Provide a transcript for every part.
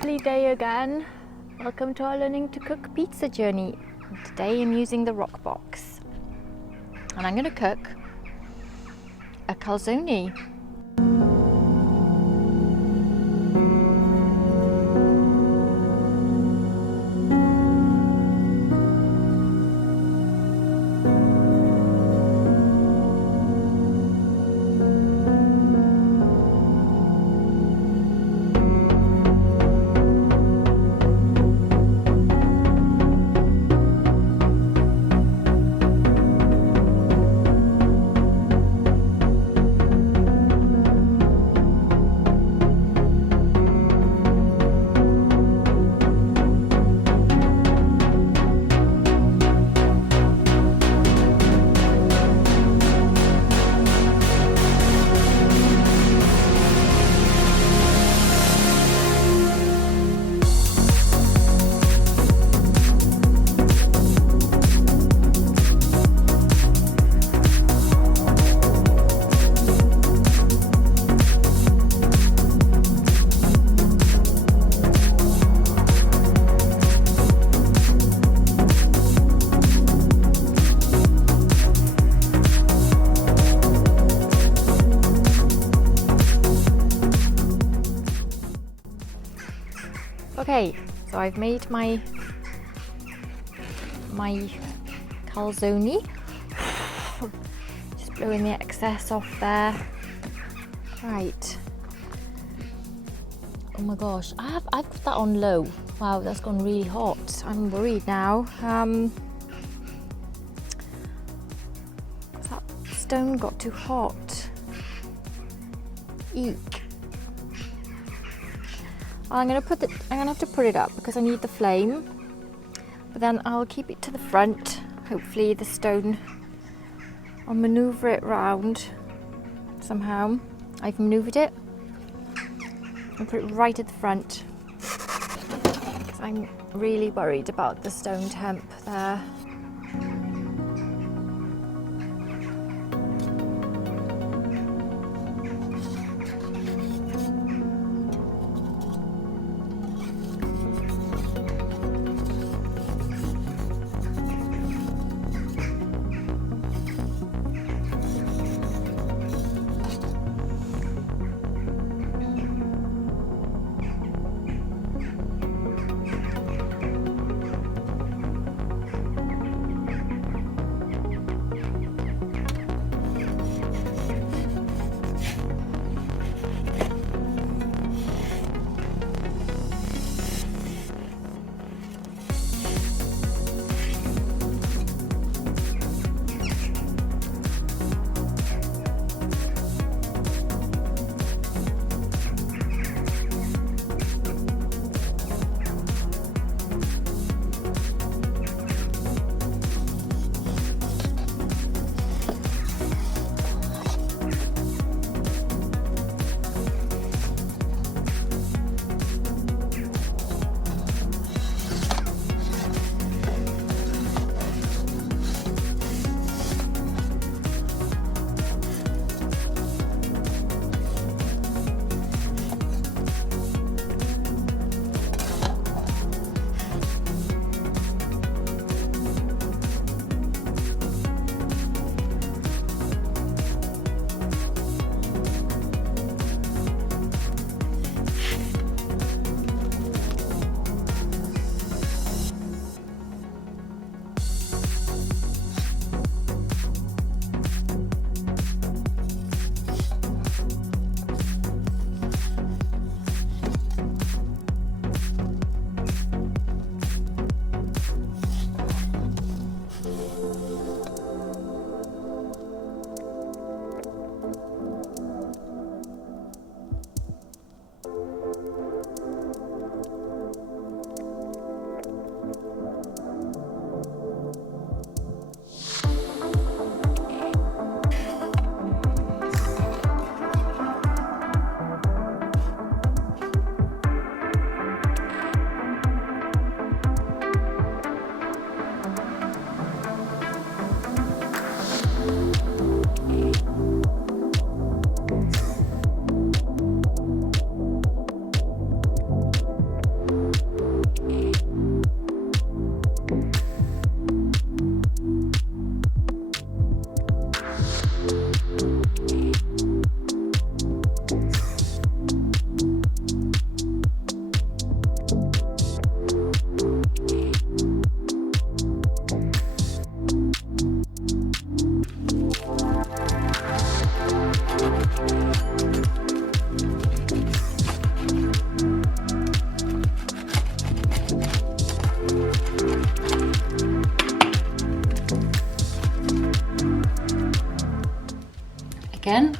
Lovely day again. Welcome to our learning to cook pizza journey. Today I'm using the rock box and I'm going to cook a calzone. Okay, so I've made my calzone. Just blowing the excess off there. Right. Oh my gosh, I've put that on low. Wow, that's gone really hot. I'm worried now. That stone got too hot. Eek. I'm gonna have to put it up because I need the flame, but then I'll keep it to the front. Hopefully the stone, I'll maneuver it round somehow. I've maneuvered it and put it right at the front. I'm really worried about the stone temp there.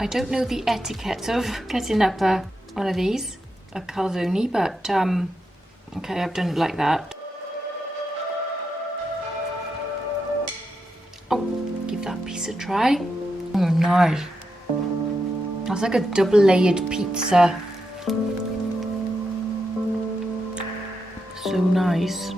I don't know the etiquette of cutting up one of these, a calzone, but okay, I've done it like that. Oh, give that piece a try. Oh, nice. That's like a double layered pizza. So nice.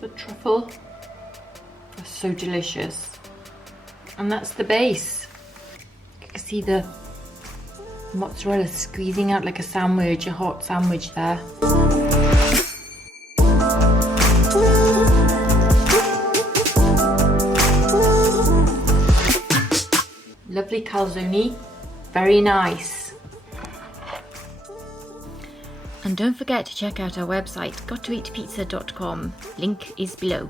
The truffle is so delicious, and that's the base. You can see the mozzarella squeezing out like a sandwich, a hot sandwich there. Lovely calzone, very nice. And don't forget to check out our website, gottoeatpizza.com. Link is below.